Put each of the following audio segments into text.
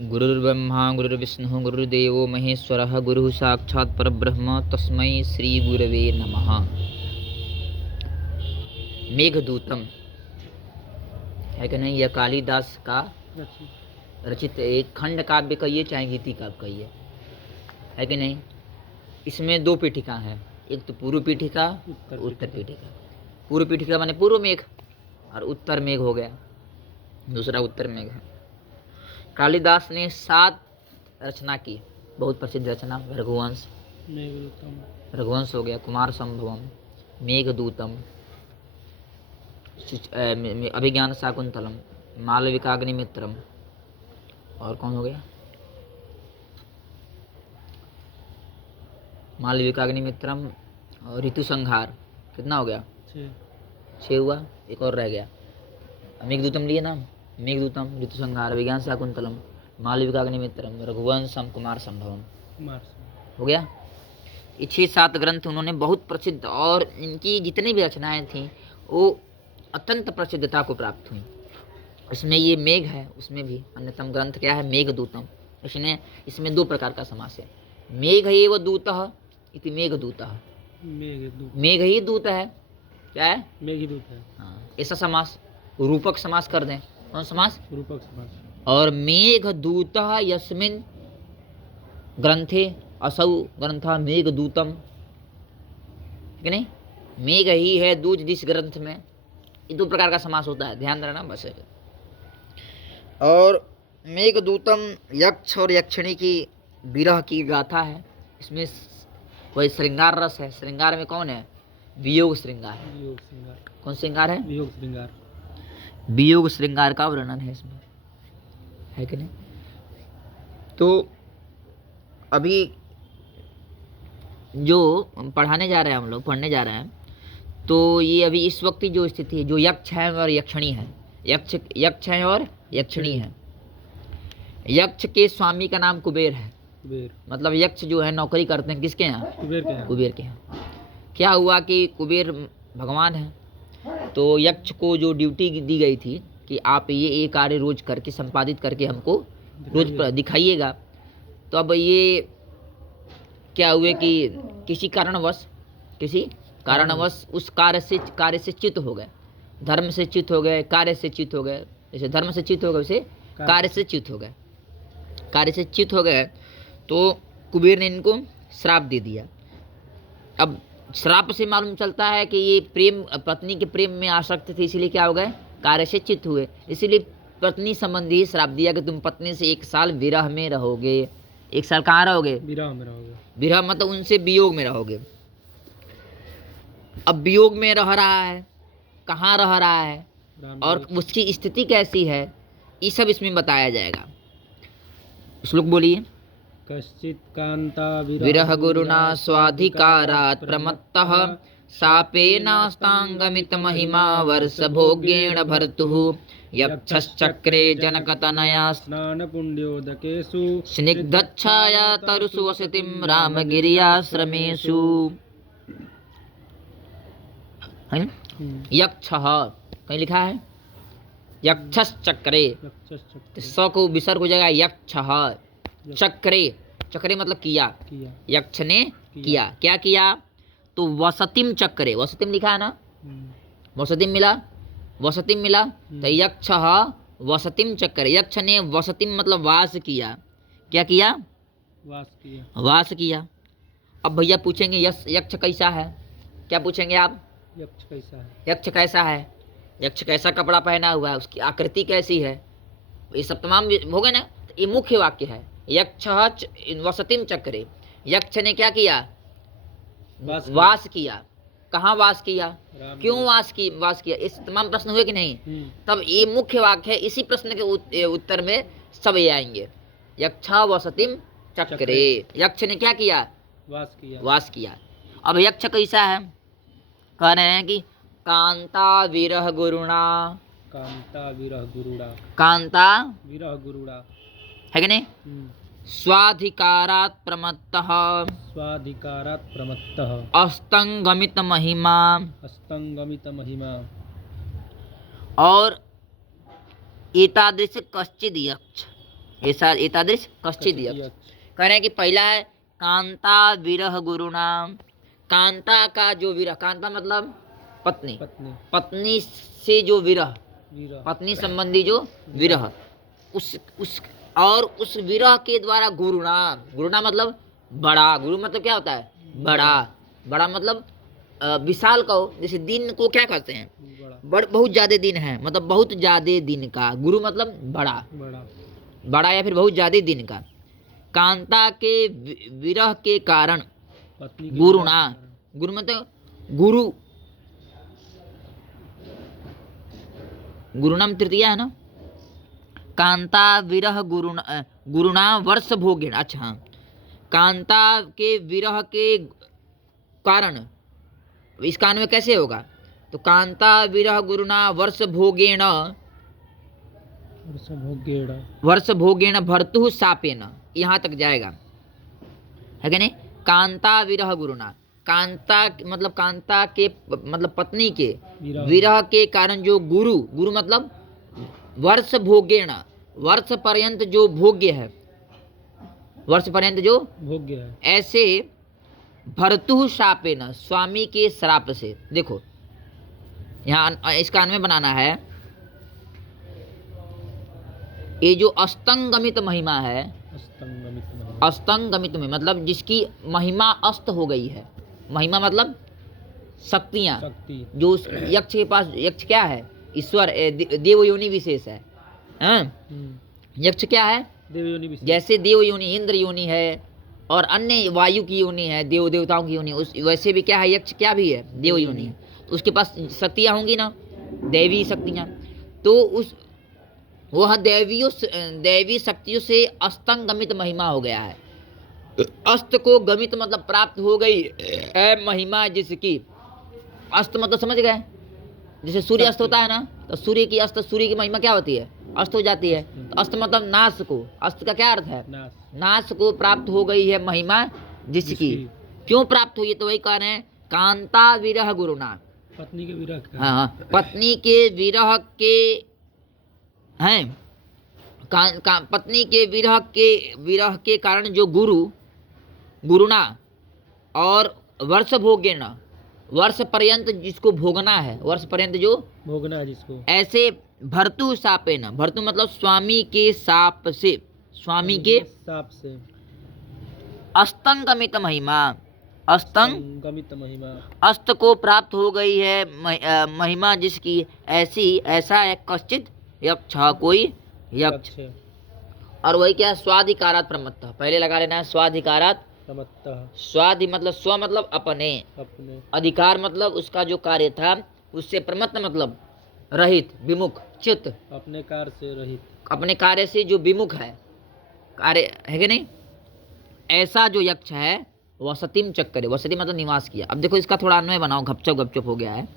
गुरुर्ब्रह्मा गुरुर्विष्णुः गुरुर्देवो महेश्वरः गुरुः साक्षात् परब्रह्म तस्मै श्री गुरवे नमः। मेघदूतम है कि नहीं, यह कालिदास का रचित एक खंड काव्य कहिए चाहे गीति काव्य कहिए, है कि नहीं। इसमें दो पीठिका हैं, एक तो पूर्व पीठिका, उत्तर पीठिका। पूर्व पीठिका माने पूर्व मेघ और उत्तर मेघ हो गया, दूसरा उत्तर मेघ है। कालिदास ने 7 रचना की, बहुत प्रसिद्ध रचना। रघुवंश, रघुवंश हो गया, कुमार संभवम, मेघदूतम, अभिज्ञान शाकुंतलम, मालविकाग्निमित्रम, और कौन हो गया, मालविकाग्निमित्रम और ऋतु संहार। कितना हो गया? 6 हुआ, एक और रह गया। मेघदूतम लिए नाम, मेघदूतम, ऋतु संहार, विज्ञान शाकुंतलम, मालविकाग्निमित्रम, रघुवंशम, कुमार संभवम, हो गया। ये 6-7 ग्रंथ उन्होंने बहुत प्रसिद्ध, और इनकी जितनी भी रचनाएं थीं वो अत्यंत प्रसिद्धता को प्राप्त हुई। इसमें ये मेघ है, उसमें भी अन्यतम ग्रंथ क्या है? मेघदूतम। इसमें 2 प्रकार का समास है। मेघ एव दूतः इति मेघदूतः, मेघ ही दूत है। क्या है? मेघ ही दूत है। हाँ, ऐसा समास रूपक समास कर दें। कौन समास? रूपक समास। और मेघदूतः यस्मिन् ग्रंथे असौ ग्रंथः मेघदूतम, कि नहीं, मेघ ही है दूत जिस ग्रंथ में। ये 2 प्रकार का समास होता है, ध्यान रखना बस। और मेघदूतम यक्ष और यक्षिणी की विरह की गाथा है। इसमें कोई श्रृंगार रस है। श्रृंगार में कौन है? वियोग श्रृंगार। कौन श्रृंगार है? वियोग श्रृंगार। वियोग श्रृंगार का वर्णन है इसमें, है कि नहीं। तो अभी जो पढ़ाने जा रहे हैं हम लोग, पढ़ने जा रहे हैं, तो ये अभी इस वक्त की जो स्थिति है, जो यक्ष है और यक्षिणी है, यक्ष है और यक्षिणी है। यक्ष के स्वामी का नाम कुबेर है। कुबेर मतलब यक्ष जो है नौकरी करते हैं किसके यहाँ? कुबेर के यहाँ। कुबेर के यहाँ। क्या हुआ कि कुबेर भगवान है, तो यक्ष को जो ड्यूटी दी गई थी कि आप ये कार्य रोज करके संपादित करके हमको रोज दिखाइएगा, तो अब ये क्या हुए कि किसी कारणवश उस कार्य से चित हो गए। धर्म से चित हो गए, कार्य से चित हो गए। जैसे धर्म से चित हो गए वैसे कार्य से चित हो गए। कार्य से चित हो गए तो कुबेर ने इनको श्राप दे दिया। अब श्राप से मालूम चलता है कि ये प्रेम, पत्नी के प्रेम में आसक्त थे, इसीलिए क्या हो गए? कार्य से चित हुए। इसीलिए पत्नी संबंधी श्राप दिया कि तुम पत्नी से 1 साल विरह में रहोगे। 1 साल कहाँ रहोगे? विरह में रहोगे। विरह मतलब उनसे वियोग में रहोगे। अब वियोग में रह रहा है, कहाँ रह रहा है और उसकी स्थिति कैसी है, ये सब इसमें बताया जाएगा। श्लोक बोलिए। कश्चित् कांता विरह गुरुणा स्वाधिकारात् प्रमत्तः शापेनास्तांगमित महिमा वर्ष भोग्येण भर्तुः यक्षश्चक्रे जनकतनया स्नान पुण्योदकेषु स्निग्धच्छाया तरुषु वसतिं रामगिर्याश्रमेषु। यक्षः कहीं लिखा है यक्षश्चक्रे, स को विसर्ग हो जाएगा यक्षः। चक्रे, चक्रे मतलब किया, यक्ष ने किया। क्या किया? तो वसतिम चक्रे, वसतिम लिखा है ना, वसतिम मिला, वसतिम मिला। तो यक्षः वसतिम चक्रे, यक्ष ने वसतिम मतलब वास किया। क्या किया? वास किया। अब भैया पूछेंगे यक्ष कैसा है? क्या पूछेंगे आप? यक्ष कैसा है? यक्ष कैसा है? यक्ष कैसा कपड़ा पहना हुआ है, उसकी आकृति कैसी है, ये सब तमाम हो गए ना। तो ये मुख्य वाक्य है, यक्षः वसतिम चक्रे। यक्ष ने क्या किया? वास किया। कहाँ वास किया? क्यों वास किया? इस तमाम प्रश्न हुए कि नहीं? तब ये मुख्य वाक्य है। इसी प्रश्न के उत्तर में सब ये आएंगे। यक्षः वसतिम चक्रे, यक्ष ने क्या किया? वास किया। अब यक्ष कैसा है? कह रहे हैं कि कांता विरह गुरुणा, कांता विरह गुरुड़ा, कांता विरह गुरुड़ा, है कि नहीं। स्वाधिकारात् प्रमत्तः, स्वाधिकारात् प्रमत्तः अस्तंगमित महिमा, अस्तंगमित महिमा। और एतादृश कश्चिद यक्ष, ऐसा एतादृश कश्चित यक्ष। कह रहे हैं कि पहला है कांता विरह गुरुनाम। कांता का जो विरह, कांता मतलब पत्नी, पत्नी पत्नी से जो विरह, वीरा पत्नी संबंधी जो विरह, उस और उस विरह के द्वारा गुरुनाम, गुरुनाम मतलब बड़ा, गुरु मतलब क्या होता है? बड़ा। बड़ा मतलब विशाल कहो, जैसे दिन को क्या कहते हैं? बड़ा बहुत ज्यादा दिन है, मतलब बहुत ज्यादा दिन का। गुरु मतलब बड़ा, बड़ा बड़ा या फिर बहुत ज्यादा दिन का। कांता के विरह के कारण पत्नी के गुरुना, गुरु मतलब गुरु, गुरुनाम तृतीया है ना। कांता विरह गुरुना, गुरुना वर्ष भोगेण। अच्छा हाँ, कांता के विरह के कारण, इसका अन्वय कैसे होगा? तो कांता विरह गुरुना वर्ष भोगेण, वर्ष भोगेण भर्तु शापेन, यहाँ तक जाएगा, है कि नहीं? कांता विरह गुरुना, कांता मतलब कांता के मतलब पत्नी के विरह के कारण जो गुरु, गुरु मतलब वर्ष भोगेण, वर्ष पर्यंत जो भोग्य है, वर्ष पर्यंत जो भोग्य है, ऐसे भर्तु शापेन, स्वामी के श्राप से। देखो यहाँ इसका अन्वय बनाना है। ये जो अस्तंगमित महिमा है, अस्तंगमित में मतलब जिसकी महिमा अस्त हो गई है। महिमा मतलब शक्तियाँ, जो उस यक्ष के पास, यक्ष क्या है? ईश्वर, देव योनि विशेष है। यक्ष क्या है? देव योनि विशेष। जैसे देव योनि इंद्र योनि है और अन्य वायु की योनि है, देव देवताओं की योनि, उस वैसे भी क्या है? यक्ष क्या भी है? देव योनि है। तो उसके पास शक्तियाँ होंगी ना, दैवी शक्तियाँ। तो उस वह दैवी शक्तियों से अस्तंगमित महिमा हो गया है। अस्त को गमित मतलब प्राप्त हो गई है महिमा जिसकी। अस्त मतलब समझ गए? जैसे सूर्य अस्त होता है ना, तो सूर्य की अस्त, सूर्य की महिमा क्या होती है? अस्त हो जाती है। तो अस्त मतलब नाश को, अस्त का क्या अर्थ है? नाश को प्राप्त हो गई है महिमा जिसकी। क्यों प्राप्त हुई? तो वही कह रहे हैं कांता विरह गुरुना, पत्नी के विरह के, हाँ पत्नी के विरह के हैं, पत्नी के विरह के कारण जो गुरु, गुरुना और वर्ष भोगेण, वर्ष पर्यंत जिसको भोगना है, वर्ष पर्यंत जो भोगना है जिसको, ऐसे भर्तु शापेन, भर्तु मतलब स्वामी के शाप से, स्वामी के शाप से अस्तंगमित महिमा, अस्तंगमित महिमा, अस्त को प्राप्त हो गई है महिमा जिसकी, ऐसी ऐसा एक कश्चित यक्ष, कोई यक्ष। और वही क्या? स्वाधिकारात् प्रमत्तः, पहले लगा लेना है स्वाधिकारात् प्रमत्तः। स्वाधि मतलब स्व मतलब अपने, अधिकार मतलब उसका जो कार्य था उससे, प्रमत्त मतलब रहित, विमुख, चित्त, अपने कार्य से रहित, अपने कार्य से जो विमुख है, कार्य है कि नहीं, ऐसा जो यक्ष है वसतिम चक्करे, वसति मतलब निवास किया। अब देखो इसका थोड़ा अन्वय बनाओ, घपचप गपचप हो गया है।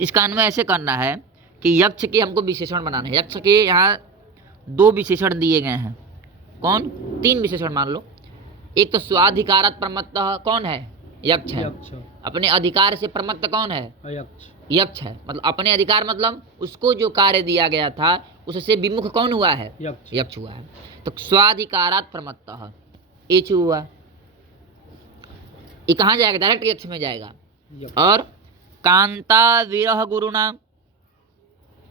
इसका अन्वय ऐसे करना है कि यक्ष के हमको विशेषण बनाना है। यक्ष के यहाँ 2 विशेषण दिए गए हैं। कौन? 3 विशेषण मान लो। एक तो स्वाधिकारात् प्रमत्तः, कौन है? यक्ष है। अपने अधिकार से प्रमत्त कौन है? यक्ष है। मतलब अपने अधिकार मतलब उसको जो कार्य दिया गया था उससे विमुख कौन हुआ है? यक्ष हुआ है। तो स्वाधिकारात् प्रमत्तः एच हुआ। ये कहाँ जाएगा? डायरेक्ट यक्ष में जाएगा। और कांता विरह गुरुना,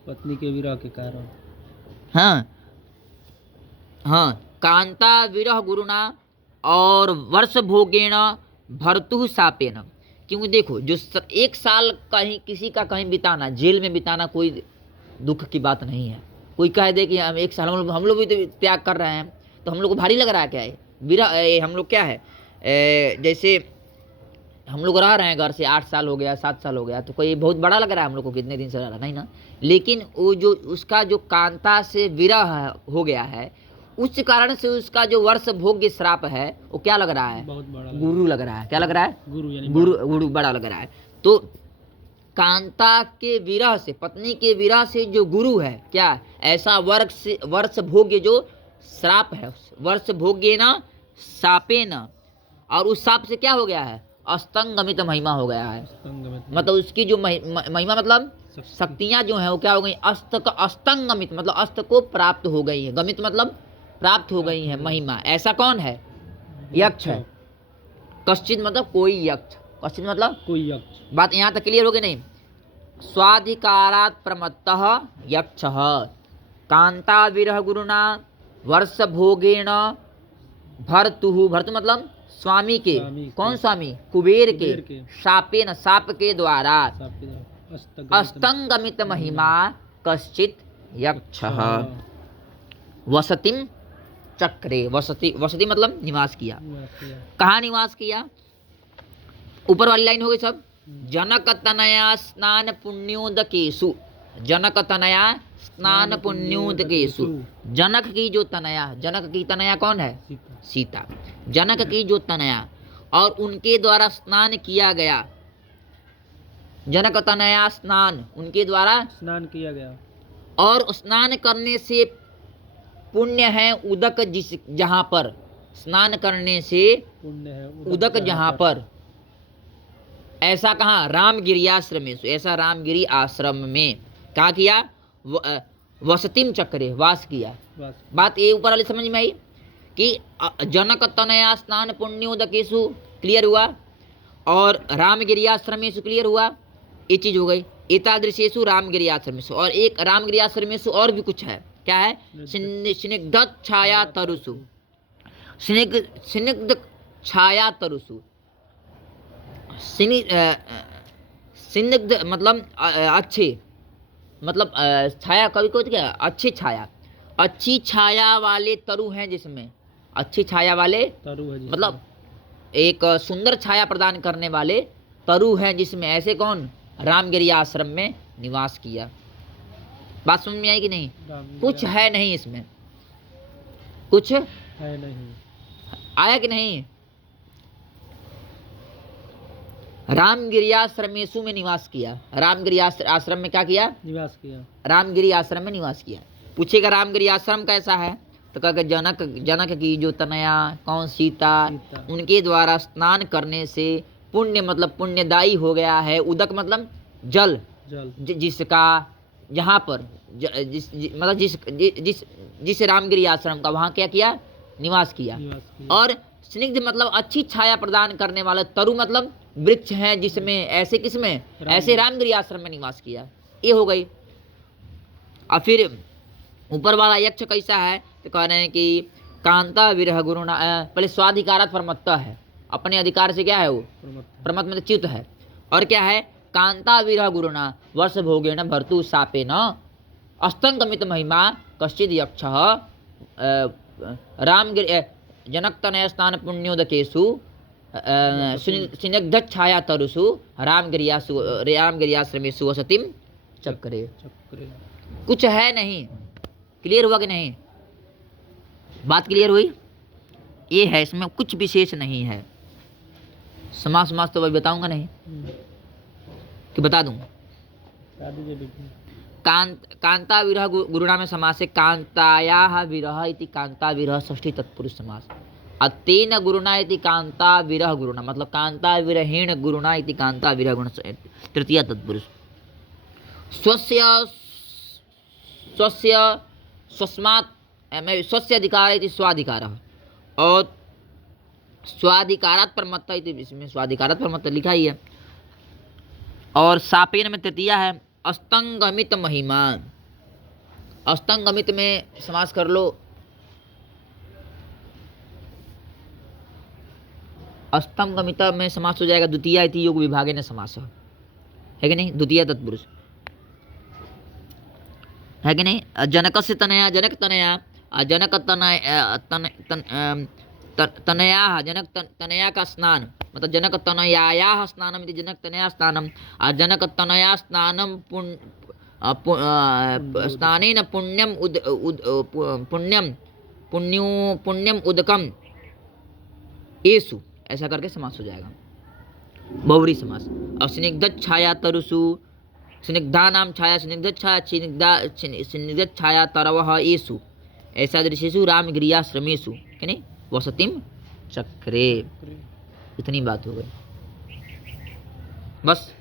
पत्नी के विरह के कारण, हाँ हाँ, कांता विरह गुरुना और वर्ष भोगेण भर्तु शापेन। क्योंकि देखो जो 1 साल कहीं किसी का कहीं बिताना, जेल में बिताना कोई दुख की बात नहीं है। कोई कह दे कि हम 1 साल, हम लोग भी तो त्याग कर रहे हैं, तो हम लोग को भारी लग रहा है क्या है? विरह हम लोग क्या है, जैसे हम लोग रह रहे हैं घर से 8 साल हो गया, 7 साल हो गया, तो कोई बहुत बड़ा लग रहा है हम लोग को? कितने दिन से रह रहा, नहीं ना। लेकिन वो जो उसका जो कांता से विरह हो गया है, उस कारण से उसका जो वर्ष भोग्य श्राप है वो क्या लग रहा है? बहुत बड़ा, गुरु लग रहा है। क्या लग रहा है? गुरु, यानी गुरु बड़ा लग रहा है। तो कांता के विरह से, पत्नी के विरह से जो गुरु है, क्या ऐसा वर्ष भोग्य जो श्राप है, वर्ष भोग्य न शापे न, और उस शाप से क्या हो गया है? अस्तंगमित महिमा हो गया है। मतलब उसकी जो महिमा मतलब शक्तियां जो हैं वो क्या हो गई, अस्तंगमित मतलब अस्त को प्राप्त हो गई है, गमित मतलब प्राप्त हो गई है महिमा। ऐसा कौन है, यक्ष है। कश्चित मतलब कोई यक्ष, कश्चित मतलब कोई यक्ष। बात यहाँ तक क्लियर हो गई नहीं। स्वाधिकारात् प्रमत्तः यक्षः कांता विरह गुरुना वर्ष भोगेण भर्तुः, भर्तु मतलब स्वामी के, कौन स्वामी, कुबेर के, शापेन शाप के द्वारा अस्तंगमित महिमा कश्चित यक्षः वसतिम चक्रे, वसति वसति मतलब निवास किया। कहाँ निवास किया, ऊपर वाली लाइन हो गई सब। जनक तनया स्नान पुण्योदकेषु, जनक तनया स्नान पुण्योदकेषु, जनक की जो तनया, जनक की तनया कौन है, सीता, जनक की जो तनया और उनके द्वारा स्नान किया गया, जनक तनया स्नान उनके द्वारा स्नान किया गया, और स्नान करने से पुण्य है उदक, जिस जहाँ पर स्नान करने से पुण्य है उदक जहाँ पर, ऐसा कहाँ, रामगिरी आश्रम में, ऐसा रामगिरी आश्रम में क्या किया, वसतिम चक्रे वास किया। बात ये ऊपर वाली समझ में आई कि जनक तनया स्नान पुण्योदकेषु क्लियर हुआ और रामगिरी आश्रमेषु क्लियर हुआ, ये चीज हो गई। एतादृशेषु रामगिरी आश्रमेषु, और एक रामगिरी आश्रमेषु और भी कुछ है, क्या है, स्निग्ध छाया तरुषु, स्निग्ध छाया तरुषु, स्निग्ध मतलब अच्छे, मतलब छाया, कभी कोई क्या, अच्छी छाया, अच्छी छाया वाले तरु हैं जिसमें, अच्छी छाया वाले तरु है जिसमें, मतलब एक सुंदर छाया प्रदान करने वाले तरु हैं जिसमें, ऐसे कौन, रामगिरी आश्रम में निवास किया। बात समझ में आई कि नहीं, कुछ है नहीं इसमें, कुछ है नहीं, आया कि नहीं। रामगिरी आश्रमेषु में निवास किया, रामगिरी आश्रम में क्या किया, निवास किया, रामगिरी आश्रम में निवास किया। पूछेगा रामगिरी आश्रम कैसा है, तो कहेगा जनक, जनक की जो तनया कौन, सीता, उनके द्वारा स्नान करने से पुण्य मतलब पुण्यदायी हो गया है, उदक मतलब जल, जिसका जहाँ पर मतलब जिस रामगिरी आश्रम का वहाँ क्या किया, निवास किया। और स्निग्ध मतलब अच्छी छाया प्रदान करने वाला, तरु मतलब वृक्ष हैं जिसमें, ऐसे किसमें, ऐसे रामगिरी आश्रम में निवास किया, ये हो गई। और फिर ऊपर वाला यक्ष कैसा है, तो कह रहे हैं कि कांता विरह गुरुना, पहले स्वाधिकारात् प्रमत्तः है, अपने अधिकार से क्या है वो, प्रमत्त में च्युत है, और क्या है, कांता विरह गुरुना वर्ष भोगेन भर्तु शापेन अस्तंगमित महिमा कश्चिद यक्षः रामगिरि जनक तनय स्नान पुण्योदकेषु स्निग्ध छाया तरुषु रामगिरियाश्रमेषु वसतिम चक्रे। कुछ है नहीं, क्लियर हुआ कि नहीं, बात क्लियर हुई, ये है, इसमें कुछ विशेष नहीं है। समास समास तो भाई बताऊंगा नहीं कि बता दूं, कांता विरह गुरुणा में समास है, कांतायाः विरह इति कांता विरह षष्ठी तत्पुरुष समास, अतेन गुरुणा इति कांता विरह गुरुणा, मतलब कांता विरहेण गुरुणा इति कांता विरह गुण तृतीय तत्पुरुष। स्वस्य स्वस्य स्वस्मात् स्वस्य अधिकार इति स्वाधिकारः, और स्वाधिकारात् प्रमत्तः इति, इसमें स्वाधिकारात् प्रमत्तः लिखा ही है। और सापेन में तृतीय है अस्तंगमित महिमा, अस्तंगमित में समास कर लो, अस्तंगमित में समास हो जाएगा द्वितीय इति योग विभागेन समास, है कि नहीं, द्वितीय तत्पुरुष है कि नहीं। जनकस्य तनया, जनक तनया, जनक तनया, जनक तनया का स्नान मतलब जनक तनयायाः स्नानम इति जनक तनया स्नानम, जनक तनया स्नानम स्नानेन पुण्यम पुण्यम उदकम एषु, ऐसा करके समास हो जाएगा, बहुव्रीहि समास। और स्निग्ध छाया तरुषु, स्निग्धा नाम छाया, स्निग्ध छाया, स्निग्ध छाया तरवः एषु, ऐसा दृश्येषु रामगिरियाश्रमेषु, कि नहीं, वसतिम चक्रे। इतनी बात हो गई बस।